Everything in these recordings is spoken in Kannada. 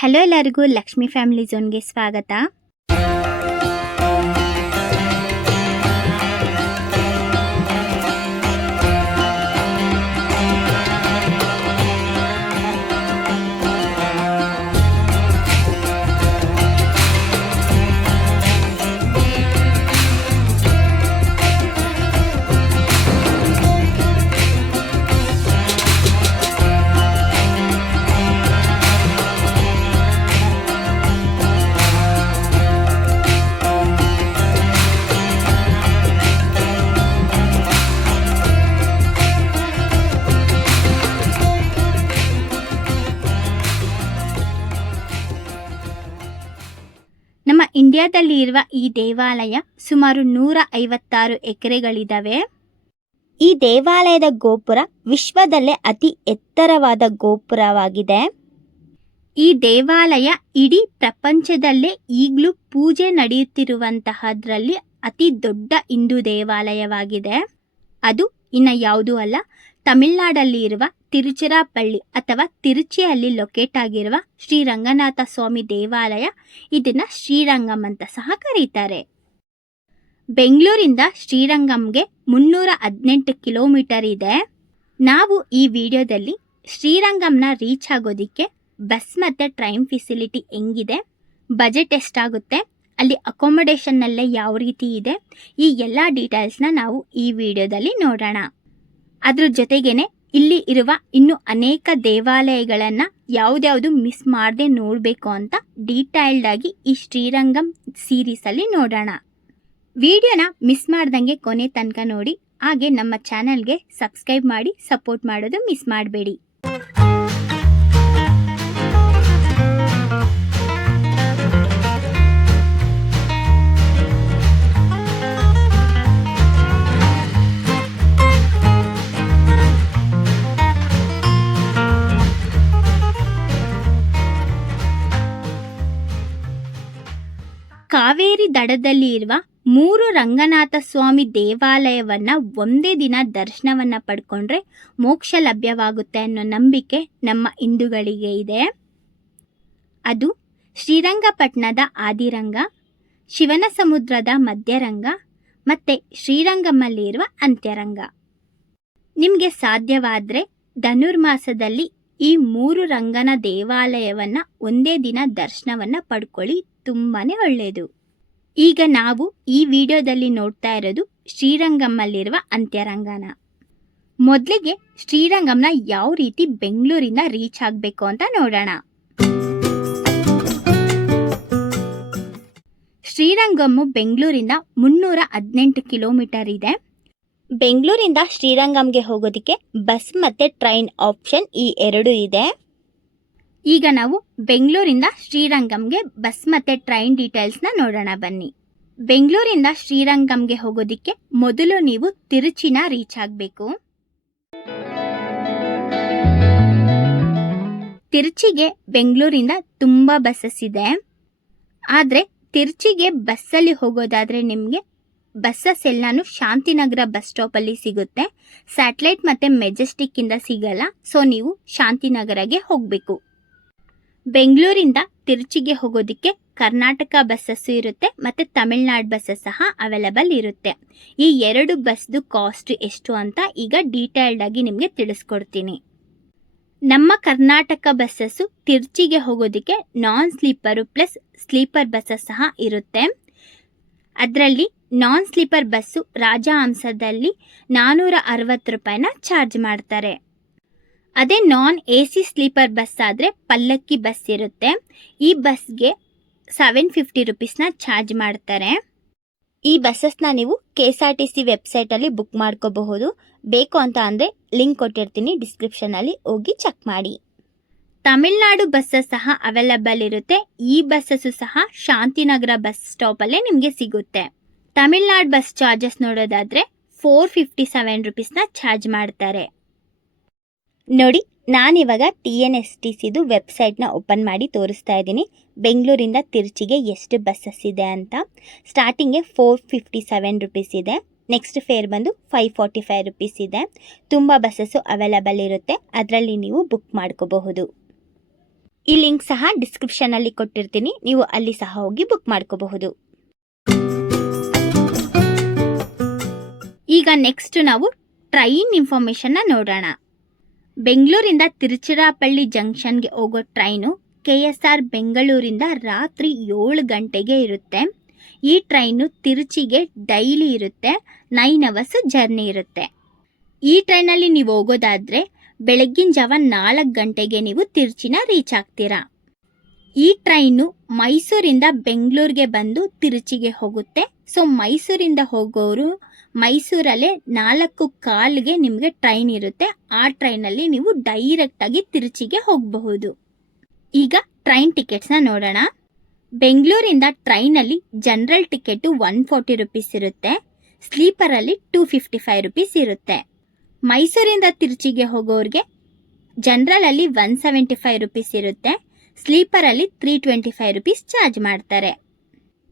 ಹಲೋ ಎಲ್ಲರಿಗೂ ಲಕ್ಷ್ಮಿ ಫ್ಯಾಮಿಲಿ ಝೋನ್ಗೆ ಸ್ವಾಗತ. ನಮ್ಮ ಇಂಡಿಯಾದಲ್ಲಿ ಇರುವ ಈ ದೇವಾಲಯ ಸುಮಾರು 156 ಎಕರೆಗಳಿದ್ದಾವೆ. ಈ ದೇವಾಲಯದ ಗೋಪುರ ವಿಶ್ವದಲ್ಲೇ ಅತಿ ಎತ್ತರವಾದ ಗೋಪುರವಾಗಿದೆ. ಈ ದೇವಾಲಯ ಇಡೀ ಪ್ರಪಂಚದಲ್ಲೇ ಈಗಲೂ ಪೂಜೆ ನಡೆಯುತ್ತಿರುವಂತಹದ್ರಲ್ಲಿ ಅತಿ ದೊಡ್ಡ ಹಿಂದೂ ದೇವಾಲಯವಾಗಿದೆ. ಅದು ಇನ್ನು ಯಾವುದೂ ಅಲ್ಲ, ತಮಿಳುನಾಡಲ್ಲಿ ಇರುವ ತಿರುಚಿರಾಪಳ್ಳಿ ಅಥವಾ ತಿರುಚಿಯಲ್ಲಿ ಲೊಕೇಟ್ ಆಗಿರುವ ಶ್ರೀ ರಂಗನಾಥ ಸ್ವಾಮಿ ದೇವಾಲಯ. ಇದನ್ನ ಶ್ರೀರಂಗಂ ಅಂತ ಸಹ ಕರೀತಾರೆ. ಬೆಂಗಳೂರಿಂದ ಶ್ರೀರಂಗಂಗೆ 318 ಕಿಲೋಮೀಟರ್ ಇದೆ. ನಾವು ಈ ವಿಡಿಯೋದಲ್ಲಿ ಶ್ರೀರಂಗಂನ ರೀಚ್ ಆಗೋದಿಕ್ಕೆ ಬಸ್ ಮತ್ತು ಟ್ರೈನ್ ಫೆಸಿಲಿಟಿ ಹೆಂಗಿದೆ, ಬಜೆಟ್ ಎಷ್ಟಾಗುತ್ತೆ, ಅಲ್ಲಿ ಅಕೊಮಡೇಷನ್ನಲ್ಲೇ ಯಾವ ರೀತಿ ಇದೆ, ಈ ಎಲ್ಲ ಡೀಟೇಲ್ಸ್ನ ನಾವು ಈ ವಿಡಿಯೋದಲ್ಲಿ ನೋಡೋಣ. ಅದ್ರ ಜೊತೆಗೇನೆ ಇಲ್ಲಿ ಇರುವ ಇನ್ನು ಅನೇಕ ದೇವಾಲಯಗಳನ್ನು ಯಾವ್ದ್ಯಾವುದು ಮಿಸ್ ಮಾಡದೆ ನೋಡಬೇಕು ಅಂತ ಡೀಟೈಲ್ಡ್ ಆಗಿ ಈ ಶ್ರೀರಂಗಂ ಸೀರೀಸಲ್ಲಿ ನೋಡೋಣ. ವಿಡಿಯೋನ ಮಿಸ್ ಮಾಡ್ದಂಗೆ ಕೊನೆ ತನಕ ನೋಡಿ, ಹಾಗೆ ನಮ್ಮ ಚಾನಲ್ಗೆ ಸಬ್ಸ್ಕ್ರೈಬ್ ಮಾಡಿ ಸಪೋರ್ಟ್ ಮಾಡೋದು ಮಿಸ್ ಮಾಡಬೇಡಿ. ಕಾವೇರಿ ದಡದಲ್ಲಿ ಇರುವ 3 ರಂಗನಾಥ ಸ್ವಾಮಿ ದೇವಾಲಯವನ್ನ ಒಂದೇ ದಿನ ದರ್ಶನವನ್ನ ಪಡ್ಕೊಂಡ್ರೆ ಮೋಕ್ಷ ಲಭ್ಯವಾಗುತ್ತೆ ಅನ್ನೋ ನಂಬಿಕೆ ನಮ್ಮ ಹಿಂದೂಗಳಿಗೆ ಇದೆ. ಅದು ಶ್ರೀರಂಗಪಟ್ಟಣದ ಆದಿರಂಗ, ಶಿವನ ಸಮುದ್ರದ ಮಧ್ಯರಂಗ ಮತ್ತೆ ಶ್ರೀರಂಗಮಲ್ಲಿ ಇರುವ ಅಂತ್ಯರಂಗ. ನಿಮಗೆ ಸಾಧ್ಯವಾದರೆ ಧನುರ್ಮಾಸದಲ್ಲಿ ಈ 3 ರಂಗನ ದೇವಾಲಯವನ್ನ ಒಂದೇ ದಿನ ದರ್ಶನವನ್ನ ಪಡ್ಕೊಳ್ಳಿ, ತುಂಬಾನೇ ಒಳ್ಳೆಯದು. ಈಗ ನಾವು ಈ ವಿಡಿಯೋದಲ್ಲಿ ನೋಡ್ತಾ ಇರೋದು ಶ್ರೀರಂಗಂನಲ್ಲಿರುವ ಅಂತ್ಯರಂಗನ. ಮೊದಲಿಗೆ ಶ್ರೀರಂಗಂನ ಯಾವ ರೀತಿ ಬೆಂಗಳೂರಿಂದ ರೀಚ್ ಆಗಬೇಕು ಅಂತ ನೋಡೋಣ. ಶ್ರೀರಂಗಮ್ಮು ಬೆಂಗಳೂರಿಂದ 318 ಕಿಲೋಮೀಟರ್ ಇದೆ. ಬೆಂಗಳೂರಿಂದ ಶ್ರೀರಂಗಂಗೆ ಹೋಗೋದಕ್ಕೆ ಬಸ್ ಮತ್ತೆ ಟ್ರೈನ್ ಆಪ್ಷನ್ ಈ 2 ಇದೆ. ಈಗ ನಾವು ಬೆಂಗಳೂರಿಂದ ಶ್ರೀರಂಗಂಗೆ ಬಸ್ ಮತ್ತೆ ಟ್ರೈನ್ ಡೀಟೇಲ್ಸ್ನ ನೋಡೋಣ ಬನ್ನಿ. ಬೆಂಗಳೂರಿಂದ ಶ್ರೀರಂಗಂಗೆ ಹೋಗೋದಿಕ್ಕೆ ಮೊದಲು ನೀವು ತಿರುಚಿನ ರೀಚ್ ಆಗಬೇಕು. ತಿರುಚಿಗೆ ಬೆಂಗಳೂರಿಂದ ತುಂಬ ಬಸ್ಸಸ್ ಇದೆ. ಆದರೆ ತಿರುಚಿಗೆ ಬಸ್ಸಲ್ಲಿ ಹೋಗೋದಾದರೆ ನಿಮಗೆ ಬಸ್ಸಸ್ ಎಲ್ಲಾನು ಶಾಂತಿನಗರ ಬಸ್ ಸ್ಟಾಪಲ್ಲಿ ಸಿಗುತ್ತೆ. ಸ್ಯಾಟಲೈಟ್ ಮತ್ತು ಮೆಜೆಸ್ಟಿಕ್ಕಿಂದ ಸಿಗಲ್ಲ. ಸೊ ನೀವು ಶಾಂತಿನಗರಗೆ ಹೋಗಬೇಕು. ಬೆಂಗಳೂರಿಂದ ತಿರುಚಿಗೆ ಹೋಗೋದಕ್ಕೆ ಕರ್ನಾಟಕ ಬಸ್ಸಸ್ಸು ಇರುತ್ತೆ ಮತ್ತು ತಮಿಳ್ನಾಡು ಬಸ್ಸಸ್ ಸಹ ಅವೈಲಬಲ್ ಇರುತ್ತೆ. ಈ 2 ಬಸ್ದು ಕಾಸ್ಟ್ ಎಷ್ಟು ಅಂತ ಈಗ ಡೀಟೇಲ್ಡ್ ಆಗಿ ನಿಮಗೆ ತಿಳಿಸ್ಕೊಡ್ತೀನಿ. ನಮ್ಮ ಕರ್ನಾಟಕ ಬಸ್ಸಸ್ಸು ತಿರುಚಿಗೆ ಹೋಗೋದಕ್ಕೆ ನಾನ್ ಸ್ಲೀಪರು ಪ್ಲಸ್ ಸ್ಲೀಪರ್ ಬಸ್ಸಸ್ ಸಹ ಇರುತ್ತೆ. ಅದರಲ್ಲಿ ನಾನ್ ಸ್ಲೀಪರ್ ಬಸ್ಸು ರಾಜಹಂಸದಲ್ಲಿ 460 ರೂಪಾಯಿನ ಚಾರ್ಜ್ ಮಾಡ್ತಾರೆ. ಅದೇ ನಾನ್ AC ಸ್ಲೀಪರ್ ಬಸ್ ಆದರೆ ಪಲ್ಲಕ್ಕಿ ಬಸ್ ಇರುತ್ತೆ. ಈ ಬಸ್ಗೆ 750 ರುಪೀಸ್ನ ಚಾರ್ಜ್ ಮಾಡ್ತಾರೆ. ಈ ಬಸ್ಸಸ್ನ ನೀವು KSRTC ವೆಬ್ಸೈಟಲ್ಲಿ ಬುಕ್ ಮಾಡ್ಕೋಬಹುದು. ಬೇಕು ಅಂತ ಅಂದರೆ ಲಿಂಕ್ ಕೊಟ್ಟಿರ್ತೀನಿ, ಡಿಸ್ಕ್ರಿಪ್ಷನಲ್ಲಿ ಹೋಗಿ ಚೆಕ್ ಮಾಡಿ. ತಮಿಳ್ನಾಡು ಬಸ್ಸಸ್ ಸಹ ಅವೈಲಬಲ್ ಇರುತ್ತೆ. ಈ ಬಸ್ಸಸ್ಸು ಸಹ ಶಾಂತಿನಗರ ಬಸ್ ಸ್ಟಾಪಲ್ಲೇ ನಿಮಗೆ ಸಿಗುತ್ತೆ. ತಮಿಳ್ನಾಡು ಬಸ್ ಚಾರ್ಜಸ್ ನೋಡೋದಾದರೆ 457 ರುಪೀಸ್ನ ಚಾರ್ಜ್ ಮಾಡ್ತಾರೆ. ನೋಡಿ, ನಾನಿವಾಗ TNSTCದು ವೆಬ್ಸೈಟ್ನ ಓಪನ್ ಮಾಡಿ ತೋರಿಸ್ತಾ ಇದ್ದೀನಿ. ಬೆಂಗಳೂರಿಂದ ತಿರುಚಿಗೆ ಎಷ್ಟು ಬಸ್ಸಸ್ ಇದೆ ಅಂತ. ಸ್ಟಾರ್ಟಿಂಗ್ಗೆ 457 ರುಪೀಸ್ ಇದೆ. ನೆಕ್ಸ್ಟ್ ಫೇರ್ ಬಂದು 545 ರುಪೀಸ್ ಇದೆ. ತುಂಬ ಬಸ್ಸಸ್ಸು ಅವೈಲಬಲ್ ಇರುತ್ತೆ, ಅದರಲ್ಲಿ ನೀವು ಬುಕ್ ಮಾಡ್ಕೋಬಹುದು. ಈ ಲಿಂಕ್ ಸಹ ಡಿಸ್ಕ್ರಿಪ್ಷನಲ್ಲಿ ಕೊಟ್ಟಿರ್ತೀನಿ, ನೀವು ಅಲ್ಲಿ ಸಹ ಹೋಗಿ ಬುಕ್ ಮಾಡ್ಕೋಬಹುದು. ಈಗ ನೆಕ್ಸ್ಟ್ ನಾವು ಟ್ರೈನ್ ಇನ್ಫಾರ್ಮೇಷನ್ನ ನೋಡೋಣ. ಬೆಂಗಳೂರಿಂದ ತಿರುಚಿರಾಪಳ್ಳಿ ಜಂಕ್ಷನ್ಗೆ ಹೋಗೋ ಟ್ರೈನು KSR ಬೆಂಗಳೂರಿಂದ ರಾತ್ರಿ 7 ಗಂಟೆಗೆ ಇರುತ್ತೆ. ಈ ಟ್ರೈನು ತಿರುಚಿಗೆ ಡೈಲಿ ಇರುತ್ತೆ. 9 ಅವರ್ಸ್ ಜರ್ನಿ ಇರುತ್ತೆ. ಈ ಟ್ರೈನಲ್ಲಿ ನೀವು ಹೋಗೋದಾದರೆ ಬೆಳಗ್ಗಿನ ಜಾವ 4 ಗಂಟೆಗೆ ನೀವು ತಿರುಚಿನ ರೀಚ್ ಆಗ್ತೀರಾ. ಈ ಟ್ರೈನು ಮೈಸೂರಿಂದ ಬೆಂಗಳೂರಿಗೆ ಬಂದು ತಿರುಚಿಗೆ ಹೋಗುತ್ತೆ. ಸೊ ಮೈಸೂರಿಂದ ಹೋಗೋರು ಮೈಸೂರಲ್ಲೇ 4:15ಗೆ ನಿಮಗೆ ಟ್ರೈನ್ ಇರುತ್ತೆ. ಆ ಟ್ರೈನಲ್ಲಿ ನೀವು ಡೈರೆಕ್ಟಾಗಿ ತಿರುಚಿಗೆ ಹೋಗಬಹುದು. ಈಗ ಟ್ರೈನ್ ಟಿಕೆಟ್ಸ್ನ ನೋಡೋಣ. ಬೆಂಗಳೂರಿಂದ ಟ್ರೈನಲ್ಲಿ ಜನರಲ್ ಟಿಕೆಟು 140 ರುಪೀಸ್ ಇರುತ್ತೆ. ಸ್ಲೀಪರಲ್ಲಿ 255 ರುಪೀಸ್ ಇರುತ್ತೆ. ಮೈಸೂರಿಂದ ತಿರುಚಿಗೆ ಹೋಗೋರಿಗೆ ಜನರಲಲ್ಲಿ 175 ರುಪೀಸ್ ಇರುತ್ತೆ. ಸ್ಲೀಪರಲ್ಲಿ 325 ರುಪೀಸ್ ಚಾರ್ಜ್ ಮಾಡ್ತಾರೆ.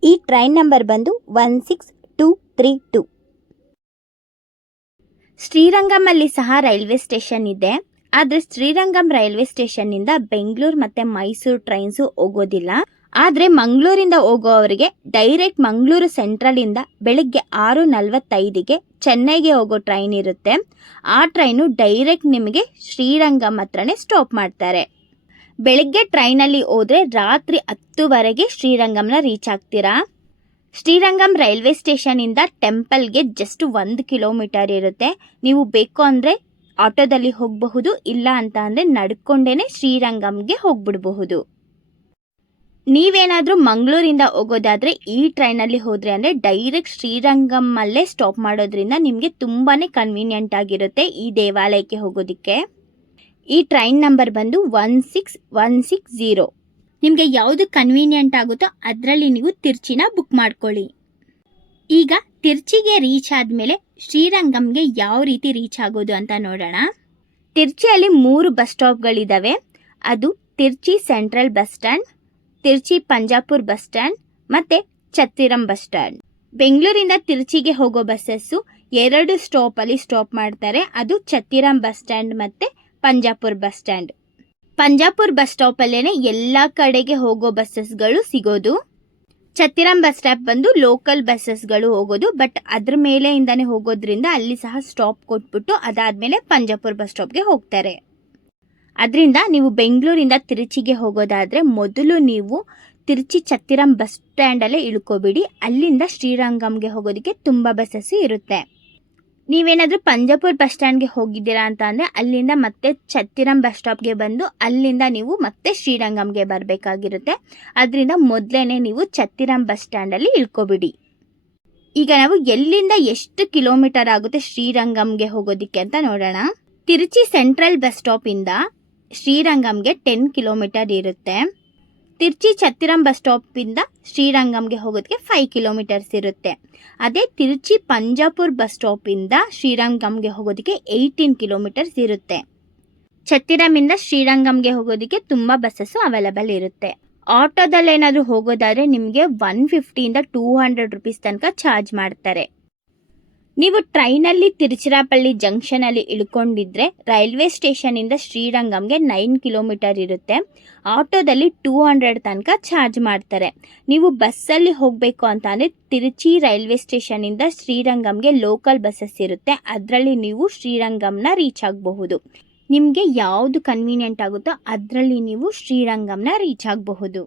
ಈ ಟ್ರೈನ್ ನಂಬರ್ ಬಂದು 16232. ಶ್ರೀರಂಗಮಲ್ಲಿ ಸಹ ರೈಲ್ವೆ ಸ್ಟೇಷನ್ ಇದೆ. ಆದರೆ ಶ್ರೀರಂಗಂ ರೈಲ್ವೆ ಸ್ಟೇಷನ್ನಿಂದ ಬೆಂಗಳೂರು ಮತ್ತು ಮೈಸೂರು ಟ್ರೈನ್ಸು ಹೋಗೋದಿಲ್ಲ. ಆದರೆ ಮಂಗಳೂರಿಂದ ಹೋಗೋವರಿಗೆ ಡೈರೆಕ್ಟ್ ಮಂಗಳೂರು ಸೆಂಟ್ರಲಿಂದ ಬೆಳಗ್ಗೆ 6:45ಗೆ ಚೆನ್ನೈಗೆ ಹೋಗೋ ಟ್ರೈನ್ ಇರುತ್ತೆ. ಆ ಟ್ರೈನು ಡೈರೆಕ್ಟ್ ನಿಮಗೆ ಶ್ರೀರಂಗಂ ಹತ್ರನೇ ಸ್ಟಾಪ್ ಮಾಡ್ತಾರೆ. ಬೆಳಗ್ಗೆ ಟ್ರೈನಲ್ಲಿ ಹೋದರೆ ರಾತ್ರಿ 10ವರೆಗೆ ಶ್ರೀರಂಗಂನ ರೀಚ್ ಆಗ್ತೀರಾ. ಶ್ರೀರಂಗಂ ರೈಲ್ವೆ ಸ್ಟೇಷನಿಂದ ಟೆಂಪಲ್ಗೆ ಜಸ್ಟ್ 1 ಕಿಲೋಮೀಟರ್ ಇರುತ್ತೆ. ನೀವು ಬೇಕು ಅಂದರೆ ಆಟೋದಲ್ಲಿ ಹೋಗಬಹುದು, ಇಲ್ಲ ಅಂತ ಅಂದರೆ ನಡ್ಕೊಂಡೇ ಶ್ರೀರಂಗಂಗೆ ಹೋಗ್ಬಿಡಬಹುದು. ನೀವೇನಾದರೂ ಮಂಗಳೂರಿಂದ ಹೋಗೋದಾದರೆ ಈ ಟ್ರೈನಲ್ಲಿ ಹೋದರೆ ಅಂದರೆ ಡೈರೆಕ್ಟ್ ಶ್ರೀರಂಗಮಲ್ಲೇ ಸ್ಟಾಪ್ ಮಾಡೋದ್ರಿಂದ ನಿಮಗೆ ತುಂಬಾ ಕನ್ವೀನಿಯೆಂಟ್ ಆಗಿರುತ್ತೆ ಈ ದೇವಾಲಯಕ್ಕೆ ಹೋಗೋದಕ್ಕೆ. ಈ ಟ್ರೈನ್ ನಂಬರ್ ಬಂದು 16160. ನಿಮಗೆ ಯಾವುದು ಕನ್ವೀನಿಯೆಂಟ್ ಆಗುತ್ತೋ ಅದರಲ್ಲಿ ನೀವು ತಿರುಚಿನ ಬುಕ್ ಮಾಡ್ಕೊಳ್ಳಿ. ಈಗ ತಿರುಚಿಗೆ ರೀಚ್ ಆದಮೇಲೆ ಶ್ರೀರಂಗಂಗೆ ಯಾವ ರೀತಿ ರೀಚ್ ಆಗೋದು ಅಂತ ನೋಡೋಣ. ತಿರುಚಿಯಲ್ಲಿ 3 ಬಸ್ ಸ್ಟಾಪ್ಗಳಿದ್ದಾವೆ. ಅದು ತಿರುಚಿ ಸೆಂಟ್ರಲ್ ಬಸ್ ಸ್ಟ್ಯಾಂಡ್, ತಿರುಚಿ ಪಂಜಾಪುರ್ ಬಸ್ ಸ್ಟ್ಯಾಂಡ್ ಮತ್ತು ಛತ್ತಿರಂ ಬಸ್ ಸ್ಟ್ಯಾಂಡ್. ಬೆಂಗಳೂರಿಂದ ತಿರುಚಿಗೆ ಹೋಗೋ ಬಸ್ಸಸ್ಸು 2 ಸ್ಟಾಪಲ್ಲಿ ಸ್ಟಾಪ್ ಮಾಡ್ತಾರೆ. ಅದು ಛತ್ತಿರಂ ಬಸ್ ಸ್ಟ್ಯಾಂಡ್ ಮತ್ತು ಪಂಜಾಪುರ್ ಬಸ್ ಸ್ಟ್ಯಾಂಡ್. ಪಂಜಾಪುರ್ ಬಸ್ ಸ್ಟಾಪಲ್ಲೇ ಎಲ್ಲ ಕಡೆಗೆ ಹೋಗೋ ಬಸ್ಸಸ್ಗಳು ಸಿಗೋದು. ಛತ್ತಿರಂ ಬಸ್ ಸ್ಟಾಪ್ ಬಂದು ಲೋಕಲ್ ಬಸ್ಸಸ್ಗಳು ಹೋಗೋದು, ಬಟ್ ಅದ್ರ ಮೇಲೆಯಿಂದಾನೆ ಹೋಗೋದ್ರಿಂದ ಅಲ್ಲಿ ಸಹ ಸ್ಟಾಪ್ ಕೊಟ್ಬಿಟ್ಟು ಅದಾದಮೇಲೆ ಪಂಜಾಪುರ್ ಬಸ್ ಸ್ಟಾಪ್ಗೆ ಹೋಗ್ತಾರೆ. ಅದರಿಂದ ನೀವು ಬೆಂಗಳೂರಿಂದ ತಿರುಚಿಗೆ ಹೋಗೋದಾದರೆ ಮೊದಲು ನೀವು ತಿರುಚಿ ಛತ್ತಿರಂ ಬಸ್ ಸ್ಟ್ಯಾಂಡಲ್ಲೇ ಇಳ್ಕೊಬಿಡಿ. ಅಲ್ಲಿಂದ ಶ್ರೀರಂಗಂಗೆ ಹೋಗೋದಕ್ಕೆ ತುಂಬ ಬಸ್ಸಸ್ಸು ಇರುತ್ತೆ. ನೀವೇನಾದರೂ ಪಂಜಾಪುರ್ ಬಸ್ ಸ್ಟ್ಯಾಂಡ್ಗೆ ಹೋಗಿದ್ದೀರಾ ಅಂತ ಅಂದರೆ ಅಲ್ಲಿಂದ ಮತ್ತೆ ಛತ್ತಿರಂ ಬಸ್ ಸ್ಟಾಪ್ಗೆ ಬಂದು ಅಲ್ಲಿಂದ ನೀವು ಮತ್ತೆ ಶ್ರೀರಂಗಂಗೆ ಬರಬೇಕಾಗಿರುತ್ತೆ. ಅದರಿಂದ ಮೊದಲೇ ನೀವು ಛತ್ತಿರಂ ಬಸ್ ಸ್ಟ್ಯಾಂಡಲ್ಲಿ ಇಳ್ಕೊಬಿಡಿ. ಈಗ ನಾವು ಎಲ್ಲಿಂದ ಎಷ್ಟು ಕಿಲೋಮೀಟರ್ ಆಗುತ್ತೆ ಶ್ರೀರಂಗಂಗೆ ಹೋಗೋದಕ್ಕೆ ಅಂತ ನೋಡೋಣ. ತಿರುಚಿ ಸೆಂಟ್ರಲ್ ಬಸ್ ಸ್ಟಾಪಿಂದ ಶ್ರೀರಂಗಂಗೆ 10 ಕಿಲೋಮೀಟರ್ ಇರುತ್ತೆ. ತಿರುಚಿ ಛತ್ತಿರಂ ಬಸ್ ಸ್ಟಾಪಿಂದ ಶ್ರೀರಂಗಂಗೆ ಹೋಗೋದಕ್ಕೆ 5 ಕಿಲೋಮೀಟರ್ಸ್ ಇರುತ್ತೆ. ಅದೇ ತಿರುಚಿ ಪಂಜಾಪುರ್ ಬಸ್ ಸ್ಟಾಪಿಂದ ಶ್ರೀರಂಗಂಗೆ ಹೋಗೋದಕ್ಕೆ 18 ಕಿಲೋಮೀಟರ್ಸ್ ಇರುತ್ತೆ. ಛತ್ತಿರಮಿಂದ ಶ್ರೀರಂಗಂಗೆ ಹೋಗೋದಕ್ಕೆ ತುಂಬ ಬಸ್ಸಸ್ಸು ಅವೈಲಬಲ್ ಇರುತ್ತೆ. ಆಟೋದಲ್ಲೇನಾದರೂ ಹೋಗೋದಾದರೆ ನಿಮಗೆ 150ಇಂದ 200 ರುಪೀಸ್ ತನಕ ಚಾರ್ಜ್ ಮಾಡ್ತಾರೆ. ನೀವು ಟ್ರೈನಲ್ಲಿ ತಿರುಚಿರಾಪಳ್ಳಿ ಜಂಕ್ಷನಲ್ಲಿ ಇಳ್ಕೊಂಡಿದ್ರೆ ರೈಲ್ವೆ ಸ್ಟೇಷನಿಂದ ಶ್ರೀರಂಗಂಗೆ 9 ಕಿಲೋಮೀಟರ್ ಇರುತ್ತೆ. ಆಟೋದಲ್ಲಿ 200 ತನಕ ಚಾರ್ಜ್ ಮಾಡ್ತಾರೆ. ನೀವು ಬಸ್ಸಲ್ಲಿ ಹೋಗಬೇಕು ಅಂತ ಅಂದರೆ ತಿರುಚಿ ರೈಲ್ವೆ ಸ್ಟೇಷನಿಂದ ಶ್ರೀರಂಗಂಗೆ ಲೋಕಲ್ ಬಸ್ಸಸ್ ಇರುತ್ತೆ. ಅದರಲ್ಲಿ ನೀವು ಶ್ರೀರಂಗಂನ ರೀಚ್ ಆಗಬಹುದು. ನಿಮಗೆ ಯಾವುದು ಕನ್ವೀನಿಯೆಂಟ್ ಆಗುತ್ತೋ ಅದರಲ್ಲಿ ನೀವು ಶ್ರೀರಂಗಂನ ರೀಚ್ ಆಗಬಹುದು.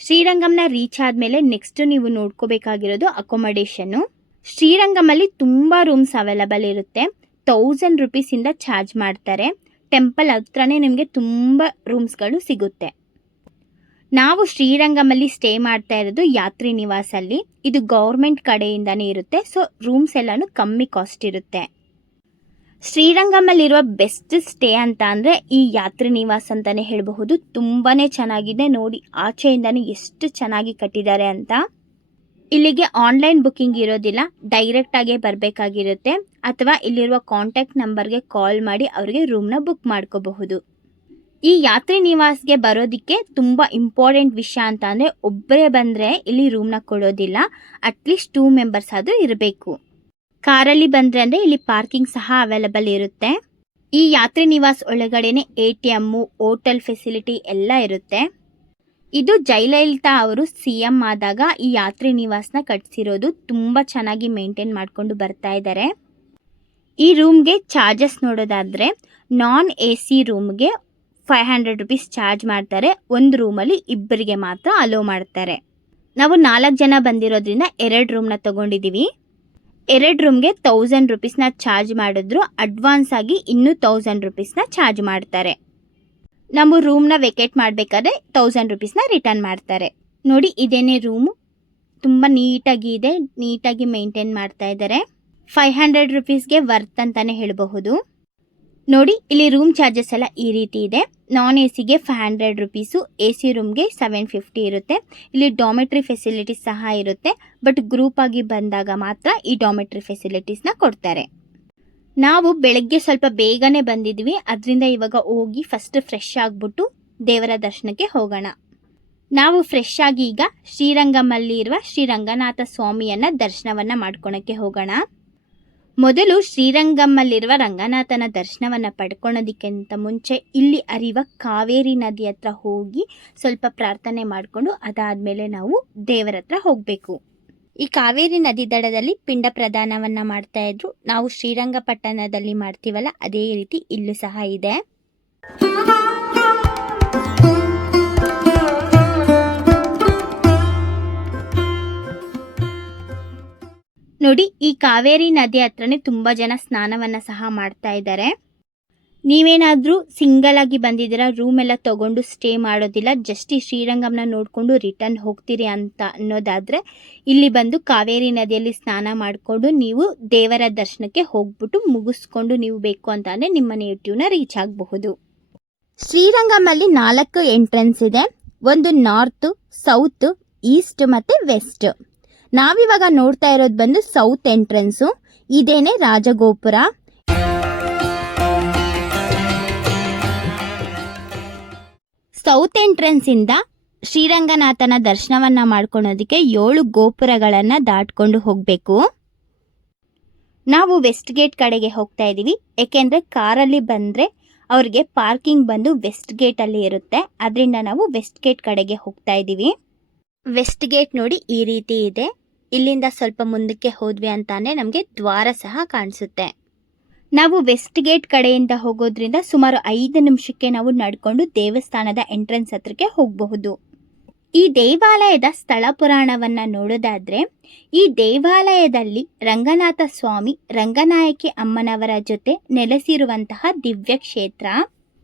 ಶ್ರೀರಂಗಂನ ರೀಚ್ ಆದಮೇಲೆ ನೆಕ್ಸ್ಟ್ ನೀವು ನೋಡ್ಕೋಬೇಕಾಗಿರೋದು ಅಕೊಮಡೇಷನ್ನು. ಶ್ರೀರಂಗಮಲ್ಲಿ ತುಂಬ ರೂಮ್ಸ್ ಅವೈಲಬಲ್ ಇರುತ್ತೆ. 1000 ರುಪೀಸಿಂದ ಚಾರ್ಜ್ ಮಾಡ್ತಾರೆ. ಟೆಂಪಲ್ ಹತ್ರನೇ ನಿಮಗೆ ತುಂಬ ರೂಮ್ಸ್ಗಳು ಸಿಗುತ್ತೆ. ನಾವು ಶ್ರೀರಂಗಮಲ್ಲಿ ಸ್ಟೇ ಮಾಡ್ತಾ ಇರೋದು ಯಾತ್ರಿ ನಿವಾಸಲ್ಲಿ. ಇದು ಗೌರ್ಮೆಂಟ್ ಕಡೆಯಿಂದನೇ ಇರುತ್ತೆ. ಸೊ ರೂಮ್ಸ್ ಎಲ್ಲನೂ ಕಮ್ಮಿ ಕಾಸ್ಟ್ ಇರುತ್ತೆ. ಶ್ರೀರಂಗಮಲ್ಲಿರುವ ಬೆಸ್ಟ್ ಸ್ಟೇ ಅಂತ ಅಂದರೆ ಈ ಯಾತ್ರಿ ನಿವಾಸ ಅಂತಲೇ ಹೇಳಬಹುದು. ತುಂಬಾ ಚೆನ್ನಾಗಿದೆ. ನೋಡಿ ಆಚೆಯಿಂದನೇ ಎಷ್ಟು ಚೆನ್ನಾಗಿ ಕಟ್ಟಿದ್ದಾರೆ ಅಂತ. ಇಲ್ಲಿಗೆ ಆನ್ಲೈನ್ ಬುಕ್ಕಿಂಗ್ ಇರೋದಿಲ್ಲ, ಡೈರೆಕ್ಟಾಗೇ ಬರಬೇಕಾಗಿರುತ್ತೆ. ಅಥವಾ ಇಲ್ಲಿರುವ ಕಾಂಟ್ಯಾಕ್ಟ್ ನಂಬರ್ಗೆ ಕಾಲ್ ಮಾಡಿ ಅವರಿಗೆ ರೂಮ್ನ ಬುಕ್ ಮಾಡ್ಕೋಬಹುದು. ಈ ಯಾತ್ರಿ ನಿವಾಸ್ಗೆ ಬರೋದಕ್ಕೆ ತುಂಬ ಇಂಪಾರ್ಟೆಂಟ್ ವಿಷಯ ಅಂತ ಅಂದರೆ ಒಬ್ಬರೇ ಬಂದರೆ ಇಲ್ಲಿ ರೂಮ್ನ ಕೊಡೋದಿಲ್ಲ. ಅಟ್ಲೀಸ್ಟ್ 2 ಮೆಂಬರ್ಸ್ ಆದರೂ ಇರಬೇಕು. ಕಾರಲ್ಲಿ ಬಂದರೆ ಅಂದರೆ ಇಲ್ಲಿ ಪಾರ್ಕಿಂಗ್ ಸಹ ಅವೈಲಬಲ್ ಇರುತ್ತೆ. ಈ ಯಾತ್ರಿ ನಿವಾಸ್ ಒಳಗಡೆನೆ ATM, ಹೋಟೆಲ್ ಫೆಸಿಲಿಟಿ ಎಲ್ಲ ಇರುತ್ತೆ. ಇದು ಜಯಲಲಿತಾ ಅವರು CM ಆದಾಗ ಈ ಯಾತ್ರಿ ನಿವಾಸ್ನ ಕಟ್ಸಿರೋದು. ತುಂಬ ಚೆನ್ನಾಗಿ ಮೇಂಟೈನ್ ಮಾಡಿಕೊಂಡು ಬರ್ತಾ ಇದ್ದಾರೆ. ಈ ರೂಮ್ಗೆ ಚಾರ್ಜಸ್ ನೋಡೋದಾದರೆ ನಾನ್ AC ರೂಮ್ಗೆ 500 ರುಪೀಸ್ ಚಾರ್ಜ್ ಮಾಡ್ತಾರೆ. ಒಂದು ರೂಮಲ್ಲಿ ಇಬ್ಬರಿಗೆ ಮಾತ್ರ ಅಲೋ ಮಾಡ್ತಾರೆ. ನಾವು 4 ಜನ ಬಂದಿರೋದ್ರಿಂದ 2 ರೂಮ್ನ ತೊಗೊಂಡಿದ್ದೀವಿ. 2 ರೂಮ್ಗೆ 1000 ರುಪೀಸ್ನ ಚಾರ್ಜ್ ಮಾಡಿದ್ರು. ಅಡ್ವಾನ್ಸ್ ಆಗಿ ಇನ್ನೂ 1000 ರುಪೀಸ್ನ ಚಾರ್ಜ್ ಮಾಡ್ತಾರೆ. ನಮ್ಮ ರೂಮ್ನ ವೆಕೇಟ್ ಮಾಡಬೇಕಾದ್ರೆ 1000 ರುಪೀಸ್ನ ರಿಟರ್ನ್ ಮಾಡ್ತಾರೆ. ನೋಡಿ, ಇದೇನೇ ರೂಮು, ತುಂಬ ನೀಟಾಗಿ ಇದೆ, ನೀಟಾಗಿ ಮೇಂಟೈನ್ ಮಾಡ್ತಾ ಇದ್ದಾರೆ. 500 ರುಪೀಸ್ಗೆ ವರ್ತ್ ಅಂತಲೇ ಹೇಳಬಹುದು. ನೋಡಿ, ಇಲ್ಲಿ ರೂಮ್ ಚಾರ್ಜಸ್ ಎಲ್ಲ ಈ ರೀತಿ ಇದೆ. ನಾನ್ ACಗೆ 500 ರುಪೀಸು, AC ರೂಮ್ಗೆ 750 ಇರುತ್ತೆ. ಇಲ್ಲಿ ಡಾಮೆಟ್ರಿ ಫೆಸಿಲಿಟೀಸ್ ಸಹ ಇರುತ್ತೆ. ಬಟ್ ಗ್ರೂಪ್ ಆಗಿ ಬಂದಾಗ ಮಾತ್ರ ಈ ಡಾಮೆಟ್ರಿ ಫೆಸಿಲಿಟೀಸ್ನ ಕೊಡ್ತಾರೆ. ನಾವು ಬೆಳಗ್ಗೆ ಸ್ವಲ್ಪ ಬೇಗನೆ ಬಂದಿದ್ವಿ, ಅದರಿಂದ ಇವಾಗ ಹೋಗಿ ಫಸ್ಟ್ ಫ್ರೆಶ್ ಆಗಿಬಿಟ್ಟು ದೇವರ ದರ್ಶನಕ್ಕೆ ಹೋಗೋಣ. ನಾವು ಫ್ರೆಶ್ ಆಗಿ ಈಗ ಶ್ರೀರಂಗಮಲ್ಲಿ ಇರುವ ಶ್ರೀರಂಗನಾಥ ಸ್ವಾಮಿಯನ್ನು ದರ್ಶನವನ್ನು ಮಾಡ್ಕೊಳಕ್ಕೆ ಹೋಗೋಣ. ಮೊದಲು ಶ್ರೀರಂಗಮಲ್ಲಿರುವ ರಂಗನಾಥನ ದರ್ಶನವನ್ನು ಪಡ್ಕೊಳೋದಕ್ಕಿಂತ ಮುಂಚೆ ಇಲ್ಲಿ ಹರಿಯುವ ಕಾವೇರಿ ನದಿ ಹತ್ರ ಹೋಗಿ ಸ್ವಲ್ಪ ಪ್ರಾರ್ಥನೆ ಮಾಡಿಕೊಂಡು ಅದಾದಮೇಲೆ ನಾವು ದೇವರ ಹತ್ರ ಹೋಗಬೇಕು. ಈ ಕಾವೇರಿ ನದಿ ದಡದಲ್ಲಿ ಪಿಂಡ ಪ್ರದಾನವನ್ನು ಮಾಡ್ತಾ ಇದ್ರು. ನಾವು ಶ್ರೀರಂಗಪಟ್ಟಣದಲ್ಲಿ ಮಾಡ್ತೀವಲ್ಲ, ಅದೇ ರೀತಿ ಇಲ್ಲೂ ಸಹ ಇದೆ. ನೋಡಿ, ಈ ಕಾವೇರಿ ನದಿ ಹತ್ರನೇ ತುಂಬ ಜನ ಸ್ನಾನವನ್ನು ಸಹ ಮಾಡ್ತಾ ಇದ್ದಾರೆ. ನೀವೇನಾದರೂ ಸಿಂಗಲ್ ಆಗಿ ಬಂದಿದ್ದೀರಾ, ರೂಮ್ ಎಲ್ಲ ತಗೊಂಡು ಸ್ಟೇ ಮಾಡೋದಿಲ್ಲ, ಜಸ್ಟ್ ಈ ಶ್ರೀರಂಗಂನ ನೋಡಿಕೊಂಡು ರಿಟರ್ನ್ ಹೋಗ್ತೀರಿ ಅಂತ ಅನ್ನೋದಾದರೆ ಇಲ್ಲಿ ಬಂದು ಕಾವೇರಿ ನದಿಯಲ್ಲಿ ಸ್ನಾನ ಮಾಡಿಕೊಂಡು ನೀವು ದೇವರ ದರ್ಶನಕ್ಕೆ ಹೋಗ್ಬಿಟ್ಟು ಮುಗಿಸ್ಕೊಂಡು ನೀವು ಬೇಕು ಅಂತಂದರೆ ನಿಮ್ಮ ನೇಟಿವ್ನ ರೀಚ್ ಆಗಬಹುದು. ಶ್ರೀರಂಗಮಲ್ಲಿ 4 ಎಂಟ್ರೆನ್ಸ್ ಇದೆ. ಒಂದು ನಾರ್ತ್, ಸೌತ್, ಈಸ್ಟ್ ಮತ್ತು ವೆಸ್ಟ್. ನಾವಿವಾಗ ನೋಡ್ತಾ ಇರೋದು ಬಂದು ಸೌತ್ ಎಂಟ್ರೆನ್ಸು. ಇದೇನೆ ರಾಜಗೋಪುರ. ಸೌತ್ ಎಂಟ್ರೆನ್ಸಿಂದ ಶ್ರೀರಂಗನಾಥನ ದರ್ಶನವನ್ನು ಮಾಡ್ಕೊಳೋದಕ್ಕೆ 7 ಗೋಪುರಗಳನ್ನು ದಾಟ್ಕೊಂಡು ಹೋಗಬೇಕು. ನಾವು ವೆಸ್ಟ್ ಗೇಟ್ ಕಡೆಗೆ ಹೋಗ್ತಾ ಇದ್ದೀವಿ. ಏಕೆಂದರೆ ಕಾರಲ್ಲಿ ಬಂದರೆ ಅವ್ರಿಗೆ ಪಾರ್ಕಿಂಗ್ ಬಂದು ವೆಸ್ಟ್ ಗೇಟಲ್ಲಿ ಇರುತ್ತೆ. ಅದರಿಂದ ನಾವು ವೆಸ್ಟ್ ಗೇಟ್ ಕಡೆಗೆ ಹೋಗ್ತಾ ಇದ್ದೀವಿ. ವೆಸ್ಟ್ ಗೇಟ್ ನೋಡಿ ಈ ರೀತಿ ಇದೆ. ಇಲ್ಲಿಂದ ಸ್ವಲ್ಪ ಮುಂದಕ್ಕೆ ಹೋದ್ವಿ ಅಂತಾನೆ ನಮಗೆ ದ್ವಾರ ಸಹ ಕಾಣಿಸುತ್ತೆ. ನಾವು ವೆಸ್ಟ್ ಗೇಟ್ ಕಡೆಯಿಂದ ಹೋಗೋದ್ರಿಂದ ಸುಮಾರು 5 ನಿಮಿಷಕ್ಕೆ ನಾವು ನಡ್ಕೊಂಡು ದೇವಸ್ಥಾನದ ಎಂಟ್ರೆನ್ಸ್ ಹತ್ರಕ್ಕೆ ಹೋಗಬಹುದು. ಈ ದೇವಾಲಯದ ಸ್ಥಳ ಪುರಾಣವನ್ನು ನೋಡೋದಾದರೆ, ಈ ದೇವಾಲಯದಲ್ಲಿ ರಂಗನಾಥ ಸ್ವಾಮಿ ರಂಗನಾಯಕಿ ಅಮ್ಮನವರ ಜೊತೆ ನೆಲೆಸಿರುವಂತಹ ದಿವ್ಯ ಕ್ಷೇತ್ರ.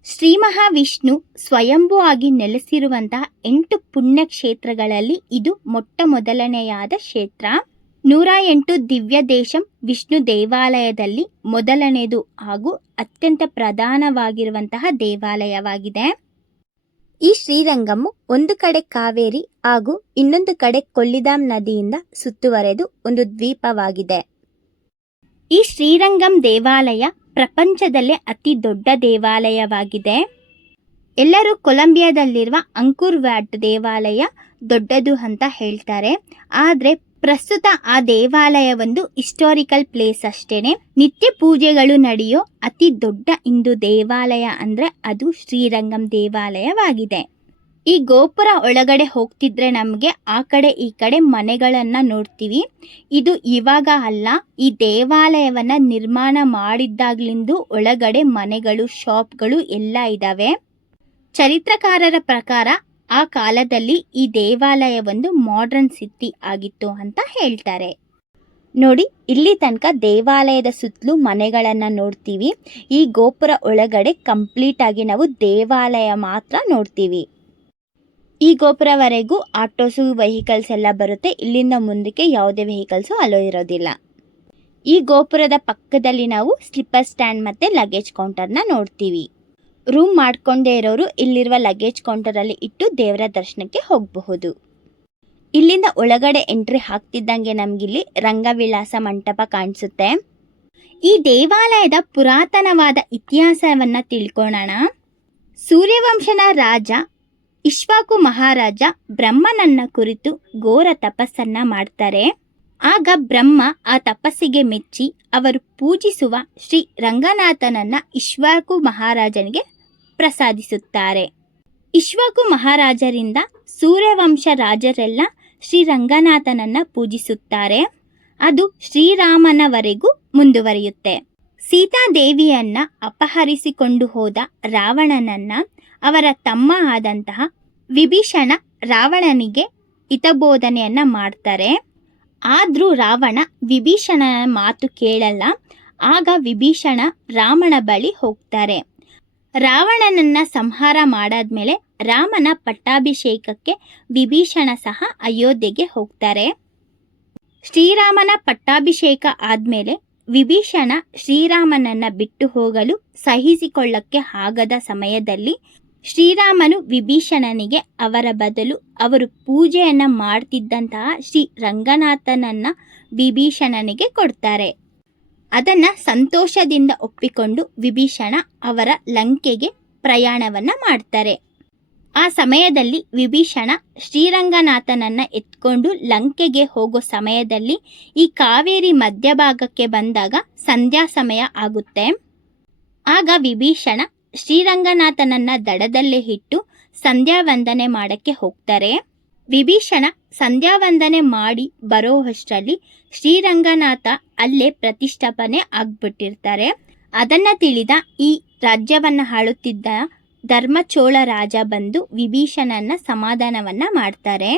ಶ್ರೀ ಮಹಾವಿಷ್ಣು ಸ್ವಯಂಭೂ ಆಗಿ ನೆಲೆಸಿರುವಂತಹ 8 ಪುಣ್ಯ ಕ್ಷೇತ್ರಗಳಲ್ಲಿ ಇದು ಮೊಟ್ಟ ಮೊದಲನೆಯಾದ ಕ್ಷೇತ್ರ. 108 ದಿವ್ಯ ದೇಶಂ ವಿಷ್ಣು ದೇವಾಲಯದಲ್ಲಿ ಮೊದಲನೆಯದು ಹಾಗೂ ಅತ್ಯಂತ ಪ್ರಧಾನವಾಗಿರುವಂತಹ ದೇವಾಲಯವಾಗಿದೆ. ಈ ಶ್ರೀರಂಗಮು ಒಂದು ಕಡೆ ಕಾವೇರಿ ಹಾಗೂ ಇನ್ನೊಂದು ಕಡೆ ಕೊಲ್ಲಿದಾಮ್ ನದಿಯಿಂದ ಸುತ್ತುವರೆದು ಒಂದು ದ್ವೀಪವಾಗಿದೆ. ಈ ಶ್ರೀರಂಗಂ ದೇವಾಲಯ ಪ್ರಪಂಚದಲ್ಲೇ ಅತಿ ದೊಡ್ಡ ದೇವಾಲಯವಾಗಿದೆ. ಎಲ್ಲರೂ ಕೊಲಂಬಿಯಾದಲ್ಲಿರುವ ಅಂಕುರ್ ವ್ಯಾಟ್ ದೇವಾಲಯ ದೊಡ್ಡದು ಅಂತ ಹೇಳ್ತಾರೆ. ಆದರೆ ಪ್ರಸ್ತುತ ಆ ದೇವಾಲಯ ಒಂದು ಹಿಸ್ಟಾರಿಕಲ್ ಪ್ಲೇಸ್ ಅಷ್ಟೇನೆ. ನಿತ್ಯ ಪೂಜೆಗಳು ನಡೆಯೋ ಅತಿ ದೊಡ್ಡ ಹಿಂದೂ ದೇವಾಲಯ ಅಂದರೆ ಅದು ಶ್ರೀರಂಗಂ ದೇವಾಲಯವಾಗಿದೆ. ಈ ಗೋಪುರ ಒಳಗಡೆ ಹೋಗ್ತಿದ್ರೆ ನಮಗೆ ಆ ಕಡೆ ಈ ಕಡೆ ಮನೆಗಳನ್ನು ನೋಡ್ತೀವಿ. ಇದು ಇವಾಗ ಅಲ್ಲ, ಈ ದೇವಾಲಯವನ್ನು ನಿರ್ಮಾಣ ಮಾಡಿದ್ದಾಗ್ಲಿಂದ ಒಳಗಡೆ ಮನೆಗಳು, ಶಾಪ್ಗಳು ಎಲ್ಲ ಇದ್ದಾವೆ. ಚರಿತ್ರಕಾರರ ಪ್ರಕಾರ ಆ ಕಾಲದಲ್ಲಿ ಈ ದೇವಾಲಯ ಒಂದು ಮಾಡರ್ನ್ ಸಿಟಿ ಆಗಿತ್ತು ಅಂತ ಹೇಳ್ತಾರೆ. ನೋಡಿ, ಇಲ್ಲಿ ತನಕ ದೇವಾಲಯದ ಸುತ್ತಲೂ ಮನೆಗಳನ್ನು ನೋಡ್ತೀವಿ. ಈ ಗೋಪುರ ಒಳಗಡೆ ಕಂಪ್ಲೀಟ್ ಆಗಿ ನಾವು ದೇವಾಲಯ ಮಾತ್ರ ನೋಡ್ತೀವಿ. ಈ ಗೋಪುರವರೆಗೂ ಆಟೋಸು ವೆಹಿಕಲ್ಸ್ ಎಲ್ಲ ಬರುತ್ತೆ. ಇಲ್ಲಿಂದ ಮುಂದಕ್ಕೆ ಯಾವುದೇ ವೆಹಿಕಲ್ಸು ಅಲೋ ಇರೋದಿಲ್ಲ. ಈ ಗೋಪುರದ ಪಕ್ಕದಲ್ಲಿ ನಾವು ಸ್ಲಿಪ್ಪರ್ ಸ್ಟ್ಯಾಂಡ್ ಮತ್ತು ಲಗೇಜ್ ಕೌಂಟರ್ನ ನೋಡ್ತೀವಿ. ರೂಮ್ ಮಾಡ್ಕೊಂಡೇ ಇರೋರು ಇಲ್ಲಿರುವ ಲಗೇಜ್ ಕೌಂಟರಲ್ಲಿ ಇಟ್ಟು ದೇವರ ದರ್ಶನಕ್ಕೆ ಹೋಗಬಹುದು. ಇಲ್ಲಿಂದ ಒಳಗಡೆ ಎಂಟ್ರಿ ಹಾಕ್ತಿದ್ದಂಗೆ ನಮಗಿಲ್ಲಿ ರಂಗವಿಲಾಸ ಮಂಟಪ ಕಾಣಿಸುತ್ತೆ. ಈ ದೇವಾಲಯದ ಪುರಾತನವಾದ ಇತಿಹಾಸವನ್ನು ತಿಳ್ಕೊಳ್ಳೋಣ. ಸೂರ್ಯವಂಶನ ರಾಜ ಇಕ್ಷ್ವಾಕು ಮಹಾರಾಜ ಬ್ರಹ್ಮನನ್ನ ಕುರಿತು ಘೋರ ತಪಸ್ಸನ್ನ ಮಾಡ್ತಾರೆ. ಆಗ ಬ್ರಹ್ಮ ಆ ತಪಸ್ಸಿಗೆ ಮೆಚ್ಚಿ ಅವರು ಪೂಜಿಸುವ ಶ್ರೀ ರಂಗನಾಥನನ್ನ ಇಕ್ಷ್ವಾಕು ಮಹಾರಾಜನಿಗೆ ಪ್ರಸಾದಿಸುತ್ತಾರೆ. ಇಕ್ಷ್ವಾಕು ಮಹಾರಾಜರಿಂದ ಸೂರ್ಯವಂಶ ರಾಜರೆಲ್ಲ ಶ್ರೀ ರಂಗನಾಥನನ್ನ ಪೂಜಿಸುತ್ತಾರೆ. ಅದು ಶ್ರೀರಾಮನವರೆಗೂ ಮುಂದುವರಿಯುತ್ತೆ. ಸೀತಾದೇವಿಯನ್ನ ಅಪಹರಿಸಿಕೊಂಡು ಹೋದ ರಾವಣನನ್ನ ಅವರ ತಮ್ಮ ಆದಂತಹ ವಿಭೀಷಣ ರಾವಣನಿಗೆ ಹಿತಬೋಧನೆಯನ್ನ ಮಾಡ್ತಾರೆ. ಆದರೂ ರಾವಣ ವಿಭೀಷಣನ ಮಾತು ಕೇಳಲ್ಲ. ಆಗ ವಿಭೀಷಣ ರಾಮನ ಬಳಿ ಹೋಗ್ತಾರೆ. ರಾವಣನನ್ನ ಸಂಹಾರ ಮಾಡಾದ್ಮೇಲೆ ರಾಮನ ಪಟ್ಟಾಭಿಷೇಕಕ್ಕೆ ವಿಭೀಷಣ ಸಹ ಅಯೋಧ್ಯೆಗೆ ಹೋಗ್ತಾರೆ. ಶ್ರೀರಾಮನ ಪಟ್ಟಾಭಿಷೇಕ ಆದಮೇಲೆ ವಿಭೀಷಣ ಶ್ರೀರಾಮನನ್ನ ಬಿಟ್ಟು ಹೋಗಲು ಸಹಿಸಿಕೊಳ್ಳಕ್ಕೆ ಆಗದ ಸಮಯದಲ್ಲಿ ಶ್ರೀರಾಮನು ವಿಭೀಷಣನಿಗೆ ಅವರ ಬದಲು ಅವರು ಪೂಜೆಯನ್ನು ಮಾಡ್ತಿದ್ದಂತಹ ಶ್ರೀ ರಂಗನಾಥನನ್ನ ವಿಭೀಷಣನಿಗೆ ಕೊಡ್ತಾರೆ. ಅದನ್ನು ಸಂತೋಷದಿಂದ ಒಪ್ಪಿಕೊಂಡು ವಿಭೀಷಣ ಅವರ ಲಂಕೆಗೆ ಪ್ರಯಾಣವನ್ನು ಮಾಡ್ತಾರೆ. ಆ ಸಮಯದಲ್ಲಿ ವಿಭೀಷಣ ಶ್ರೀರಂಗನಾಥನನ್ನು ಎತ್ಕೊಂಡು ಲಂಕೆಗೆ ಹೋಗೋ ಸಮಯದಲ್ಲಿ ಈ ಕಾವೇರಿ ಮಧ್ಯಭಾಗಕ್ಕೆ ಬಂದಾಗ ಸಂಧ್ಯಾ ಸಮಯ ಆಗುತ್ತೆ. ಆಗ ವಿಭೀಷಣ ಶ್ರೀರಂಗನಾಥನನ್ನ ದಡದಲ್ಲೇ ಇಟ್ಟು ಸಂಧ್ಯಾ ವಂದನೆ ಮಾಡಕ್ಕೆ ಹೋಗ್ತಾರೆ. ವಿಭೀಷಣ ಸಂಧ್ಯಾ ವಂದನೆ ಮಾಡಿ ಬರೋ ಅಷ್ಟರಲ್ಲಿ ಶ್ರೀರಂಗನಾಥ ಅಲ್ಲೇ ಪ್ರತಿಷ್ಠಾಪನೆ ಆಗ್ಬಿಟ್ಟಿರ್ತಾರೆ. ಅದನ್ನು ತಿಳಿದ ಈ ರಾಜ್ಯವನ್ನು ಆಳುತ್ತಿದ್ದ ಧರ್ಮಚೋಳ ರಾಜ ಬಂದು ವಿಭೀಷಣನ ಸಮಾಧಾನವನ್ನ ಮಾಡ್ತಾರೆ.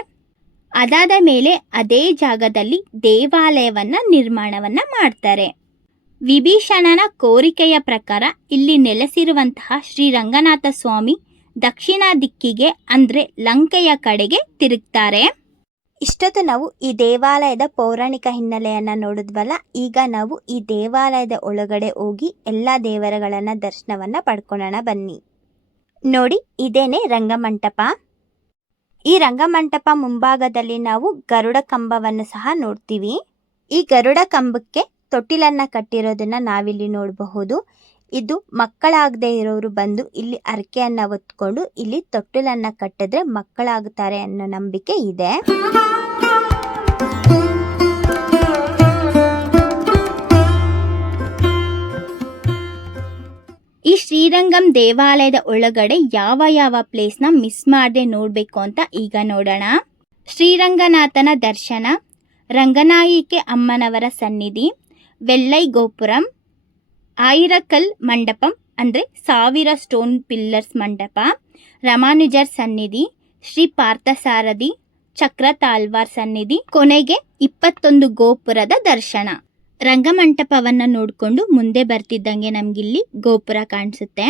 ಅದಾದ ಮೇಲೆ ಅದೇ ಜಾಗದಲ್ಲಿ ದೇವಾಲಯವನ್ನ ನಿರ್ಮಾಣವನ್ನ ಮಾಡ್ತಾರೆ. ವಿಭೀಷಣನ ಕೋರಿಕೆಯ ಪ್ರಕಾರ ಇಲ್ಲಿ ನೆಲೆಸಿರುವಂತಹ ಶ್ರೀರಂಗನಾಥ ಸ್ವಾಮಿ ದಕ್ಷಿಣ ದಿಕ್ಕಿಗೆ ಅಂದರೆ ಲಂಕೆಯ ಕಡೆಗೆ ತಿರುಗ್ತಾರೆ. ಇಷ್ಟೊತ್ತು ನಾವು ಈ ದೇವಾಲಯದ ಪೌರಾಣಿಕ ಹಿನ್ನೆಲೆಯನ್ನು ನೋಡಿದ್ವಲ್ಲ. ಈಗ ನಾವು ಈ ದೇವಾಲಯದ ಒಳಗಡೆ ಹೋಗಿ ಎಲ್ಲ ದೇವರುಗಳನ್ನ ದರ್ಶನವನ್ನು ಪಡ್ಕೊಳ್ಳೋಣ ಬನ್ನಿ. ನೋಡಿ, ಇದೇನೆ ರಂಗಮಂಟಪ. ಈ ರಂಗಮಂಟಪ ಮುಂಭಾಗದಲ್ಲಿ ನಾವು ಗರುಡ ಕಂಬವನ್ನು ಸಹ ನೋಡ್ತೀವಿ. ಈ ಗರುಡ ಕಂಬಕ್ಕೆ ತೊಟ್ಟಿಲನ್ನು ಕಟ್ಟಿರೋದನ್ನ ನಾವಿಲ್ಲಿ ನೋಡಬಹುದು. ಇದು ಮಕ್ಕಳಾಗದೇ ಇರೋರು ಬಂದು ಇಲ್ಲಿ ಹರಕೆಯನ್ನು ಹೊತ್ಕೊಂಡು ಇಲ್ಲಿ ತೊಟ್ಟಿಲನ್ನು ಕಟ್ಟಿದ್ರೆ ಮಕ್ಕಳಾಗುತ್ತಾರೆ ಅನ್ನೋ ನಂಬಿಕೆ ಇದೆ. ಈ ಶ್ರೀರಂಗಂ ದೇವಾಲಯದ ಒಳಗಡೆ ಯಾವ ಯಾವ ಪ್ಲೇಸ್ನ ಮಿಸ್ ಮಾಡದೆ ನೋಡಬೇಕು ಅಂತ ಈಗ ನೋಡೋಣ. ಶ್ರೀರಂಗನಾಥನ ದರ್ಶನ, ರಂಗನಾಯಿಕೆ ಅಮ್ಮನವರ ಸನ್ನಿಧಿ, ವೆಲ್ಲೈ ಗೋಪುರಂ, ಆಯಿರಕಲ್ ಮಂಟಪಂ ಅಂದರೆ 1000 ಸ್ಟೋನ್ ಪಿಲ್ಲರ್ಸ್ ಮಂಟಪ, ರಾಮಾನುಜರ್ ಸನ್ನಿಧಿ, ಶ್ರೀ ಪಾರ್ಥಸಾರಥಿ ಚಕ್ರ ತಾಲ್ವಾರ್ ಸನ್ನಿಧಿ, ಕೊನೆಗೆ 21 ಗೋಪುರದ ದರ್ಶನ. ರಂಗಮಂಟಪವನ್ನು ನೋಡಿಕೊಂಡು ಮುಂದೆ ಬರ್ತಿದ್ದಂಗೆ ನಮಗಿಲ್ಲಿ ಗೋಪುರ ಕಾಣಿಸುತ್ತೆ.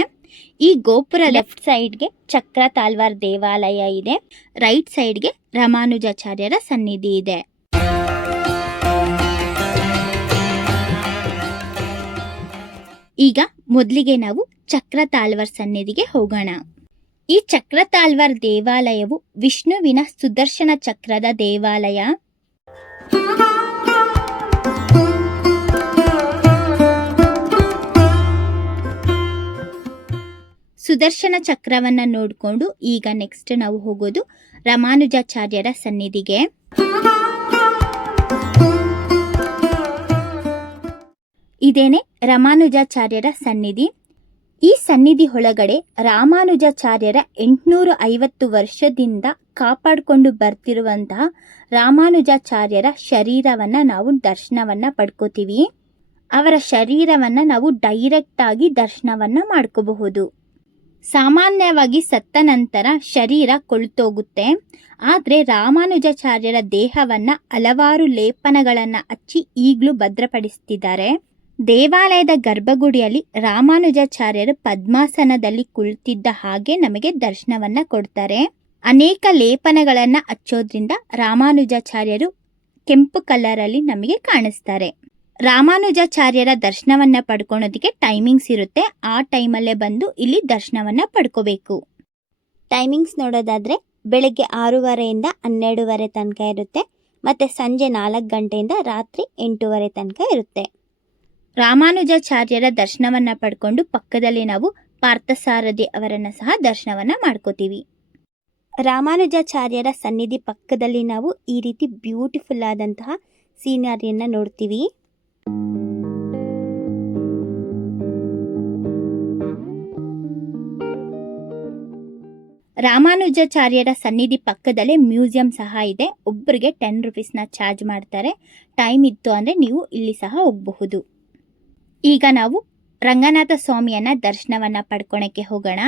ಈ ಗೋಪುರ ಲೆಫ್ಟ್ ಸೈಡ್ಗೆ ಚಕ್ರ ತಾಲ್ವಾರ್ ದೇವಾಲಯ ಇದೆ, ರೈಟ್ ಸೈಡ್ಗೆ ರಾಮಾನುಜಾಚಾರ್ಯರ ಸನ್ನಿಧಿ ಇದೆ. ಈಗ ಮೊದಲಿಗೆ ನಾವು ಚಕ್ರ ತಾಲ್ವಾರ್ ಸನ್ನಿಧಿಗೆ ಹೋಗೋಣ. ಈ ಚಕ್ರ ತಾಲ್ವಾರ್ ದೇವಾಲಯವು ವಿಷ್ಣುವಿನ ಸುದರ್ಶನ ಚಕ್ರದ ದೇವಾಲಯ. ಸುದರ್ಶನ ಚಕ್ರವನ್ನು ನೋಡಿಕೊಂಡು ಈಗ ನೆಕ್ಸ್ಟ್ ನಾವು ಹೋಗೋದು ರಾಮಾನುಜಾಚಾರ್ಯರ ಸನ್ನಿಧಿಗೆ. ಇದೇನೆ ರಾಮಾನುಜಾಚಾರ್ಯರ ಸನ್ನಿಧಿ. ಈ ಸನ್ನಿಧಿ ಒಳಗಡೆ ರಾಮಾನುಜಾಚಾರ್ಯರ 850 ವರ್ಷದಿಂದ ಕಾಪಾಡಿಕೊಂಡು ಬರ್ತಿರುವಂತಹ ರಾಮಾನುಜಾಚಾರ್ಯರ ಶರೀರವನ್ನು ನಾವು ದರ್ಶನವನ್ನು ಪಡ್ಕೋತೀವಿ. ಅವರ ಶರೀರವನ್ನು ನಾವು ಡೈರೆಕ್ಟ್ ಆಗಿ ದರ್ಶನವನ್ನು ಮಾಡ್ಕೋಬಹುದು. ಸಾಮಾನ್ಯವಾಗಿ ಸತ್ತ ನಂತರ ಶರೀರ ಕೊಳ್ತೋಗುತ್ತೆ. ಆದರೆ ರಾಮಾನುಜಾಚಾರ್ಯರ ದೇಹವನ್ನು ಹಲವಾರು ಲೇಪನಗಳನ್ನು ಹಚ್ಚಿ ಈಗಲೂ ಭದ್ರಪಡಿಸ್ತಿದ್ದಾರೆ. ದೇವಾಲಯದ ಗರ್ಭಗುಡಿಯಲ್ಲಿ ರಾಮಾನುಜಾಚಾರ್ಯರು ಪದ್ಮಾಸನದಲ್ಲಿ ಕುಳಿತಿದ್ದ ಹಾಗೆ ನಮಗೆ ದರ್ಶನವನ್ನು ಕೊಡ್ತಾರೆ. ಅನೇಕ ಲೇಪನಗಳನ್ನು ಹಚ್ಚೋದ್ರಿಂದ ರಾಮಾನುಜಾಚಾರ್ಯರು ಕೆಂಪು ಕಲರಲ್ಲಿ ನಮಗೆ ಕಾಣಿಸ್ತಾರೆ. ರಾಮಾನುಜಾಚಾರ್ಯರ ದರ್ಶನವನ್ನ ಪಡ್ಕೊಳೋದಕ್ಕೆ ಟೈಮಿಂಗ್ಸ್ ಇರುತ್ತೆ. ಆ ಟೈಮಲ್ಲೇ ಬಂದು ಇಲ್ಲಿ ದರ್ಶನವನ್ನ ಪಡ್ಕೋಬೇಕು. ಟೈಮಿಂಗ್ಸ್ ನೋಡೋದಾದ್ರೆ ಬೆಳಗ್ಗೆ 6:30ಯಿಂದ 12:30 ತನಕ ಇರುತ್ತೆ. ಮತ್ತೆ ಸಂಜೆ 4 ಗಂಟೆಯಿಂದ ರಾತ್ರಿ 8:30 ತನಕ ಇರುತ್ತೆ. ರಾಮಾನುಜಾಚಾರ್ಯರ ದರ್ಶನವನ್ನ ಪಡ್ಕೊಂಡು ಪಕ್ಕದಲ್ಲಿ ನಾವು ಪಾರ್ಥಸಾರಥಿ ಅವರನ್ನ ಸಹ ದರ್ಶನವನ್ನ ಮಾಡ್ಕೋತೀವಿ. ರಾಮಾನುಜಾಚಾರ್ಯರ ಸನ್ನಿಧಿ ಪಕ್ಕದಲ್ಲಿ ನಾವು ಈ ರೀತಿ ಬ್ಯೂಟಿಫುಲ್ ಆದಂತಹ ಸೀನರಿಯನ್ನು ನೋಡ್ತೀವಿ. ರಾಮಾನುಜಾಚಾರ್ಯರ ಸನ್ನಿಧಿ ಪಕ್ಕದಲ್ಲೇ ಮ್ಯೂಸಿಯಂ ಸಹ ಇದೆ. ಒಬ್ಬರಿಗೆ 10 ರುಪೀಸ್ನ ಚಾರ್ಜ್ ಮಾಡ್ತಾರೆ. ಟೈಮ್ ಇತ್ತು ಅಂದರೆ ನೀವು ಇಲ್ಲಿ ಸಹ ಹೋಗಬಹುದು. ಈಗ ನಾವು ರಂಗನಾಥ ಸ್ವಾಮಿಯನ್ನ ದರ್ಶನವನ್ನು ಪಡ್ಕೊಳಕ್ಕೆ ಹೋಗೋಣ.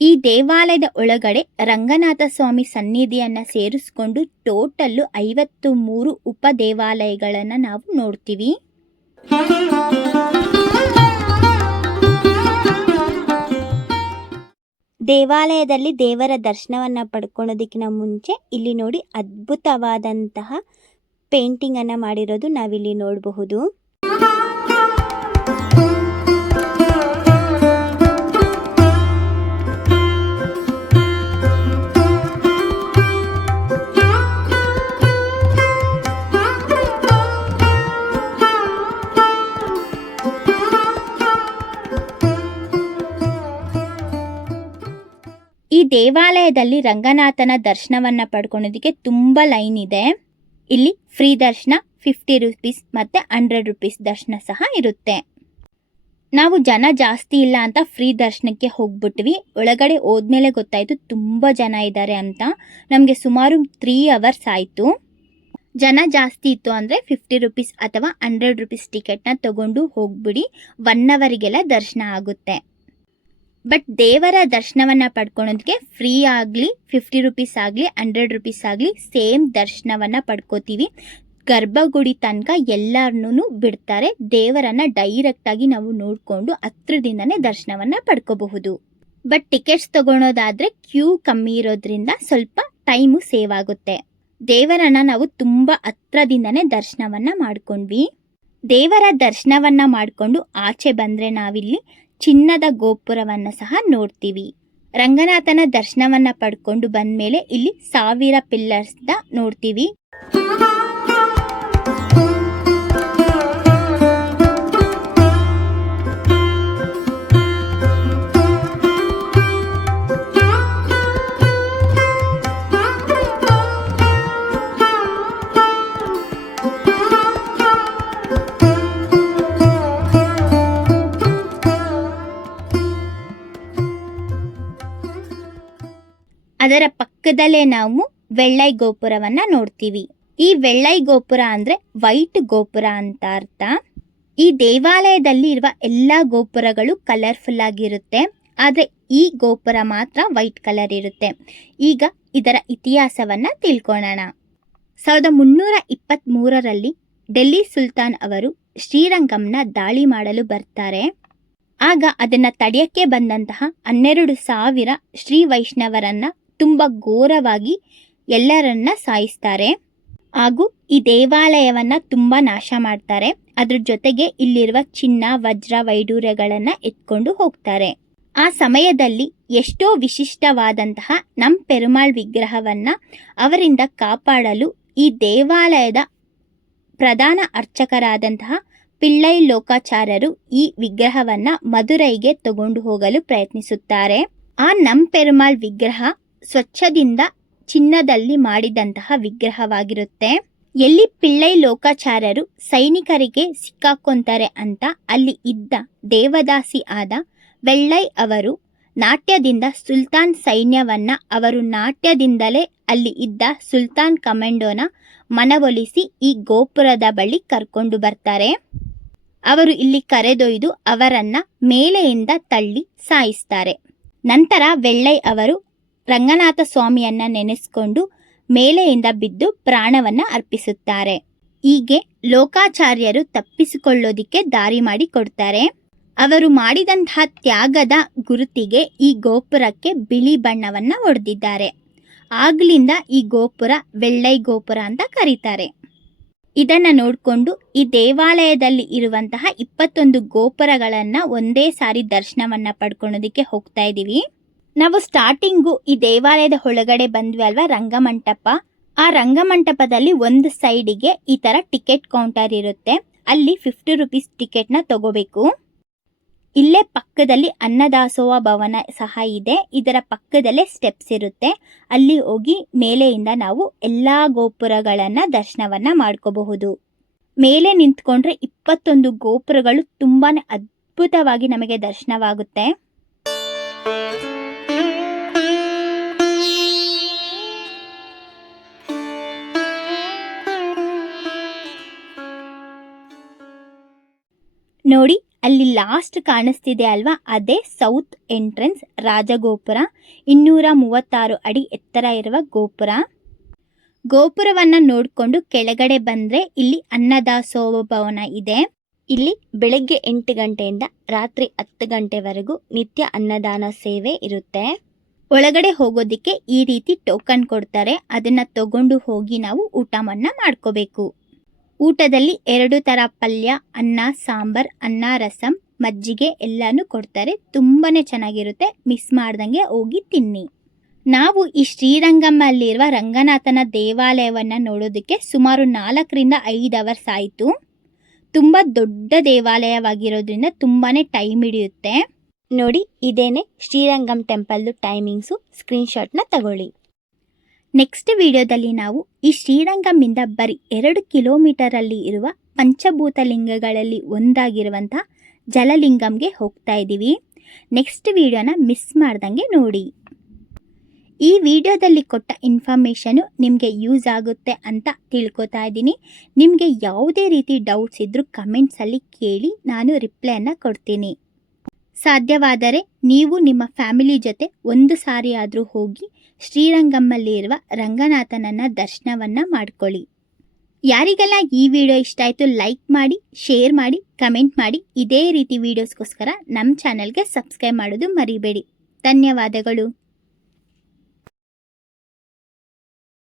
ಈ ದೇವಾಲಯದ ಒಳಗಡೆ ರಂಗನಾಥ ಸ್ವಾಮಿ ಸನ್ನಿಧಿಯನ್ನು ಸೇರಿಸ್ಕೊಂಡು ಟೋಟಲ್ಲು 53 ಉಪ ದೇವಾಲಯಗಳನ್ನು ನಾವು ನೋಡ್ತೀವಿ. ದೇವಾಲಯದಲ್ಲಿ ದೇವರ ದರ್ಶನವನ್ನು ಪಡ್ಕೊಳೋದಕ್ಕಿಂತ ಮುಂಚೆ ಇಲ್ಲಿ ನೋಡಿ ಅದ್ಭುತವಾದಂತಹ ಪೇಂಟಿಂಗನ್ನು ಮಾಡಿರೋದು ನಾವಿಲ್ಲಿ ನೋಡಬಹುದು. ಈ ದೇವಾಲಯದಲ್ಲಿ ರಂಗನಾಥನ ದರ್ಶನವನ್ನು ಪಡ್ಕೊಳೋದಕ್ಕೆ ತುಂಬ ಲೈನ್ ಇದೆ. ಇಲ್ಲಿ ಫ್ರೀ ದರ್ಶನ 50 ರುಪೀಸ್ ಮತ್ತು 100 ರುಪೀಸ್ ದರ್ಶನ ಸಹ ಇರುತ್ತೆ. ನಾವು ಜನ ಜಾಸ್ತಿ ಇಲ್ಲ ಅಂತ ಫ್ರೀ ದರ್ಶನಕ್ಕೆ ಹೋಗ್ಬಿಟ್ವಿ. ಒಳಗಡೆ ಹೋದ್ಮೇಲೆ ಗೊತ್ತಾಯಿತು ತುಂಬ ಜನ ಇದ್ದಾರೆ ಅಂತ. ನಮಗೆ ಸುಮಾರು 3 ಅವರ್ಸ್ ಆಯಿತು. ಜನ ಜಾಸ್ತಿ ಇತ್ತು ಅಂದರೆ 50 ರುಪೀಸ್ ಅಥವಾ 100 ರುಪೀಸ್ ಟಿಕೆಟ್ನ ತಗೊಂಡು ಹೋಗ್ಬಿಡಿ. 1 ಅವರಿಗೆಲ್ಲ ದರ್ಶನ ಆಗುತ್ತೆ. ಬಟ್ ದೇವರ ದರ್ಶನವನ್ನು ಪಡ್ಕೊಳೋದಕ್ಕೆ ಫ್ರೀ ಆಗಲಿ 50 ರುಪೀಸ್ ಆಗಲಿ 100 ರುಪೀಸ್ ಆಗಲಿ ಸೇಮ್ ದರ್ಶನವನ್ನು ಪಡ್ಕೋತೀವಿ. ಗರ್ಭಗುಡಿ ತನಕ ಎಲ್ಲರನ್ನೂ ಬಿಡ್ತಾರೆ. ದೇವರನ್ನು ಡೈರೆಕ್ಟಾಗಿ ನಾವು ನೋಡಿಕೊಂಡು ಹತ್ರದಿಂದನೇ ದರ್ಶನವನ್ನು ಪಡ್ಕೋಬಹುದು. ಬಟ್ ಟಿಕೆಟ್ಸ್ ತಗೊಳೋದಾದರೆ ಕ್ಯೂ ಕಮ್ಮಿ ಇರೋದ್ರಿಂದ ಸ್ವಲ್ಪ ಟೈಮು ಸೇವ್ ಆಗುತ್ತೆ. ದೇವರನ್ನು ನಾವು ತುಂಬ ಹತ್ರದಿಂದನೇ ದರ್ಶನವನ್ನು ಮಾಡ್ಕೊಂಡ್ವಿ. ದೇವರ ದರ್ಶನವನ್ನು ಮಾಡಿಕೊಂಡು ಆಚೆ ಬಂದರೆ ನಾವಿಲ್ಲಿ ಚಿನ್ನದ ಗೋಪುರವನ್ನು ಸಹ ನೋಡ್ತೀವಿ. ರಂಗನಾಥನ ದರ್ಶನವನ್ನು ಪಡ್ಕೊಂಡು ಬಂದಮೇಲೆ ಇಲ್ಲಿ 1000 ಪಿಲ್ಲರ್ಸ್ನ ನೋಡ್ತೀವಿ. ಅದರ ಪಕ್ಕದಲ್ಲೇ ನಾವು வெள்ளை ಗೋಪುರವನ್ನು ನೋಡ್ತೀವಿ. ಈ வெள்ளை ಗೋಪುರ ಅಂದರೆ ವೈಟ್ ಗೋಪುರ ಅಂತ ಅರ್ಥ. ಈ ದೇವಾಲಯದಲ್ಲಿ ಇರುವ ಎಲ್ಲ ಗೋಪುರಗಳು ಕಲರ್ಫುಲ್ ಆಗಿರುತ್ತೆ. ಆದರೆ ಈ ಗೋಪುರ ಮಾತ್ರ ವೈಟ್ ಕಲರ್ ಇರುತ್ತೆ. ಈಗ ಇದರ ಇತಿಹಾಸವನ್ನು ತಿಳ್ಕೊಳ್ಳೋಣ. 1323ರಲ್ಲಿ ಡೆಲ್ಲಿ ಸುಲ್ತಾನ್ ಅವರು ಶ್ರೀರಂಗಂನ ದಾಳಿ ಮಾಡಲು ಬರ್ತಾರೆ. ಆಗ ಅದನ್ನು ತಡೆಯಕ್ಕೆ ಬಂದಂತಹ 12,000 ಶ್ರೀ ವೈಷ್ಣವರನ್ನ ತುಂಬ ಘೋರವಾಗಿ ಎಲ್ಲರನ್ನ ಸಾಯಿಸ್ತಾರೆ. ಹಾಗೂ ಈ ದೇವಾಲಯವನ್ನು ತುಂಬ ನಾಶ ಮಾಡ್ತಾರೆ. ಅದ್ರ ಜೊತೆಗೆ ಇಲ್ಲಿರುವ ಚಿನ್ನ ವಜ್ರ ವೈಡೂರ್ಯಗಳನ್ನು ಎತ್ಕೊಂಡು ಹೋಗ್ತಾರೆ. ಆ ಸಮಯದಲ್ಲಿ ಎಷ್ಟೋ ವಿಶಿಷ್ಟವಾದಂತಹ ನಮ್ಮ ಪೆರುಮಾಳ್ ವಿಗ್ರಹವನ್ನು ಅವರಿಂದ ಕಾಪಾಡಲು ಈ ದೇವಾಲಯದ ಪ್ರಧಾನ ಅರ್ಚಕರಾದಂತಹ ಪಿಳ್ಳೈ ಲೋಕಾಚಾರ್ಯರು ಈ ವಿಗ್ರಹವನ್ನು ಮದುರೈಗೆ ತಗೊಂಡು ಹೋಗಲು ಪ್ರಯತ್ನಿಸುತ್ತಾರೆ. ಆ ನಮ್ಮ ಪೆರುಮಾಳ್ ವಿಗ್ರಹ ಸ್ವಚ್ಛದಿಂದ ಚಿನ್ನದಲ್ಲಿ ಮಾಡಿದಂತಹ ವಿಗ್ರಹವಾಗಿರುತ್ತೆ. ಎಲ್ಲಿ ಪಿಳ್ಳೈ ಲೋಕಾಚಾರ್ಯರು ಸೈನಿಕರಿಗೆ ಸಿಕ್ಕಾಕೊಂತಾರೆ ಅಂತ ಅಲ್ಲಿ ಇದ್ದ ದೇವದಾಸಿ ಆದ வெள்ளை ಅವರು ನಾಟ್ಯದಿಂದ ಸುಲ್ತಾನ್ ಸೈನ್ಯವನ್ನ ಅವರು ನಾಟ್ಯದಿಂದಲೇ ಅಲ್ಲಿ ಇದ್ದ ಸುಲ್ತಾನ್ ಕಮಾಂಡೋನ ಮನವೊಲಿಸಿ ಈ ಗೋಪುರದ ಬಳಿ ಕರ್ಕೊಂಡು ಬರ್ತಾರೆ. ಅವರು ಇಲ್ಲಿ ಕರೆದೊಯ್ದು ಅವರನ್ನ ಮೇಲೆಯಿಂದ ತಳ್ಳಿ ಸಾಯಿಸ್ತಾರೆ. ನಂತರ வெள்ளை ಅವರು ರಂಗನಾಥ ಸ್ವಾಮಿಯನ್ನ ನೆನೆಸ್ಕೊಂಡು ಮೇಲೆಯಿಂದ ಬಿದ್ದು ಪ್ರಾಣವನ್ನ ಅರ್ಪಿಸುತ್ತಾರೆ. ಹೀಗೆ ಲೋಕಾಚಾರ್ಯರು ತಪ್ಪಿಸಿಕೊಳ್ಳೋದಿಕ್ಕೆ ದಾರಿ ಮಾಡಿ ಕೊಡ್ತಾರೆ. ಅವರು ಮಾಡಿದಂತಹ ತ್ಯಾಗದ ಗುರುತಿಗೆ ಈ ಗೋಪುರಕ್ಕೆ ಬಿಳಿ ಬಣ್ಣವನ್ನ ಹೊಡೆದಿದ್ದಾರೆ. ಆಗ್ಲಿಂದ ಈ ಗೋಪುರ வெள்ளை ಗೋಪುರ ಅಂತ ಕರೀತಾರೆ. ಇದನ್ನ ನೋಡಿಕೊಂಡು ಈ ದೇವಾಲಯದಲ್ಲಿ ಇರುವಂತಹ 21 ಗೋಪುರಗಳನ್ನು ಒಂದೇ ಸಾರಿ ದರ್ಶನವನ್ನ ಪಡ್ಕೊಳ್ಳೋದಕ್ಕೆ ಹೋಗ್ತಾ ಇದ್ದೀವಿ. ನಾವು ಸ್ಟಾರ್ಟಿಂಗು ಈ ದೇವಾಲಯದ ಒಳಗಡೆ ಬಂದ್ವಿ ಅಲ್ವಾ, ರಂಗಮಂಟಪ. ಆ ರಂಗಮಂಟಪದಲ್ಲಿ ಒಂದು ಸೈಡಿಗೆ ಈ ಥರ ಟಿಕೆಟ್ ಕೌಂಟರ್ ಇರುತ್ತೆ. ಅಲ್ಲಿ 50 ರುಪೀಸ್ ಟಿಕೆಟ್ನ ತಗೋಬೇಕು. ಇಲ್ಲೇ ಪಕ್ಕದಲ್ಲಿ ಅನ್ನದಾಸೋಹ ಭವನ ಸಹ ಇದೆ. ಇದರ ಪಕ್ಕದಲ್ಲೇ ಸ್ಟೆಪ್ಸ್ ಇರುತ್ತೆ. ಅಲ್ಲಿ ಹೋಗಿ ಮೇಲೆಯಿಂದ ನಾವು ಎಲ್ಲ ಗೋಪುರಗಳನ್ನು ದರ್ಶನವನ್ನು ಮಾಡ್ಕೋಬಹುದು. ಮೇಲೆ ನಿಂತ್ಕೊಂಡ್ರೆ 21 ಗೋಪುರಗಳು ತುಂಬಾ ಅದ್ಭುತವಾಗಿ ನಮಗೆ ದರ್ಶನವಾಗುತ್ತೆ. ನೋಡಿ, ಅಲ್ಲಿ ಲಾಸ್ಟ್ ಕಾಣಿಸ್ತಿದೆ ಅಲ್ವಾ, ಅದೇ ಸೌತ್ ಎಂಟ್ರೆನ್ಸ್ ರಾಜಗೋಪುರ. 236 ಅಡಿ ಎತ್ತರ ಇರುವ ಗೋಪುರ. ಗೋಪುರವನ್ನು ನೋಡಿಕೊಂಡು ಕೆಳಗಡೆ ಬಂದರೆ ಇಲ್ಲಿ ಅನ್ನದಾಸೋಹ ಭವನ ಇದೆ. ಇಲ್ಲಿ ಬೆಳಗ್ಗೆ 8 ಗಂಟೆಯಿಂದ ರಾತ್ರಿ 10 ಗಂಟೆವರೆಗೂ ನಿತ್ಯ ಅನ್ನದಾನ ಸೇವೆ ಇರುತ್ತೆ. ಒಳಗಡೆ ಹೋಗೋದಕ್ಕೆ ಈ ರೀತಿ ಟೋಕನ್ ಕೊಡ್ತಾರೆ. ಅದನ್ನು ತಗೊಂಡು ಹೋಗಿ ನಾವು ಊಟವನ್ನು ಮಾಡ್ಕೋಬೇಕು. ಊಟದಲ್ಲಿ 2 ಥರ ಪಲ್ಯ, ಅನ್ನ ಸಾಂಬಾರ್, ಅನ್ನ ರಸಂ, ಮಜ್ಜಿಗೆ ಎಲ್ಲನೂ ಕೊಡ್ತಾರೆ. ತುಂಬಾ ಚೆನ್ನಾಗಿರುತ್ತೆ. ಮಿಸ್ ಮಾಡ್ದಂಗೆ ಹೋಗಿ ತಿನ್ನಿ. ನಾವು ಈ ಶ್ರೀರಂಗಮಲ್ಲಿರುವ ರಂಗನಾಥನ ದೇವಾಲಯವನ್ನು ನೋಡೋದಕ್ಕೆ ಸುಮಾರು 4 ರಿಂದ 5 ಅವರ್ಸ್ ಆಯಿತು. ತುಂಬ ದೊಡ್ಡ ದೇವಾಲಯವಾಗಿರೋದ್ರಿಂದ ತುಂಬಾ ಟೈಮ್ ಹಿಡಿಯುತ್ತೆ. ನೋಡಿ, ಇದೇನೆ ಶ್ರೀರಂಗಂ ಟೆಂಪಲ್ದು ಟೈಮಿಂಗ್ಸು. ಸ್ಕ್ರೀನ್ಶಾಟ್ನ ತಗೊಳ್ಳಿ. ನೆಕ್ಸ್ಟ್ ವಿಡಿಯೋದಲ್ಲಿ ನಾವು ಈ ಶ್ರೀರಂಗಂನಿಂದ ಬರೀ 2 ಕಿಲೋಮೀಟರಲ್ಲಿ ಇರುವ ಪಂಚಭೂತ ಲಿಂಗಗಳಲ್ಲಿ ಒಂದಾಗಿರುವಂಥ ಜಲಲಿಂಗಂಗೆ ಹೋಗ್ತಾ ಇದ್ದೀವಿ. ನೆಕ್ಸ್ಟ್ ವಿಡಿಯೋನ ಮಿಸ್ ಮಾಡ್ದಂಗೆ ನೋಡಿ. ಈ ವಿಡಿಯೋದಲ್ಲಿ ಕೊಟ್ಟ ಇನ್ಫಾರ್ಮೇಷನು ನಿಮಗೆ ಯೂಸ್ ಆಗುತ್ತೆ ಅಂತ ತಿಳ್ಕೊತಾ ಇದ್ದೀನಿ. ನಿಮಗೆ ಯಾವುದೇ ರೀತಿ ಡೌಟ್ಸ್ ಇದ್ದರೂ ಕಮೆಂಟ್ಸಲ್ಲಿ ಕೇಳಿ, ನಾನು ರಿಪ್ಲೈಯನ್ನು ಕೊಡ್ತೀನಿ. ಸಾಧ್ಯವಾದರೆ ನೀವು ನಿಮ್ಮ ಫ್ಯಾಮಿಲಿ ಜೊತೆ ಒಂದು ಸಾರಿ ಆದರೂ ಹೋಗಿ ಶ್ರೀರಂಗಂನಲ್ಲಿ ಇರುವ ರಂಗನಾಥನನ್ನ ದರ್ಶನವನ್ನು ಮಾಡ್ಕೊಳ್ಳಿ. ಯಾರಿಗೆಲ್ಲ ಈ ವಿಡಿಯೋ ಇಷ್ಟ ಆಯಿತು ಲೈಕ್ ಮಾಡಿ, ಶೇರ್ ಮಾಡಿ, ಕಮೆಂಟ್ ಮಾಡಿ. ಇದೇ ರೀತಿ ವಿಡಿಯೋಸ್ಗೋಸ್ಕರ ನಮ್ಮ ಚಾನಲ್ಗೆ ಸಬ್ಸ್ಕ್ರೈಬ್ ಮಾಡೋದು ಮರಿಬೇಡಿ. ಧನ್ಯವಾದಗಳು.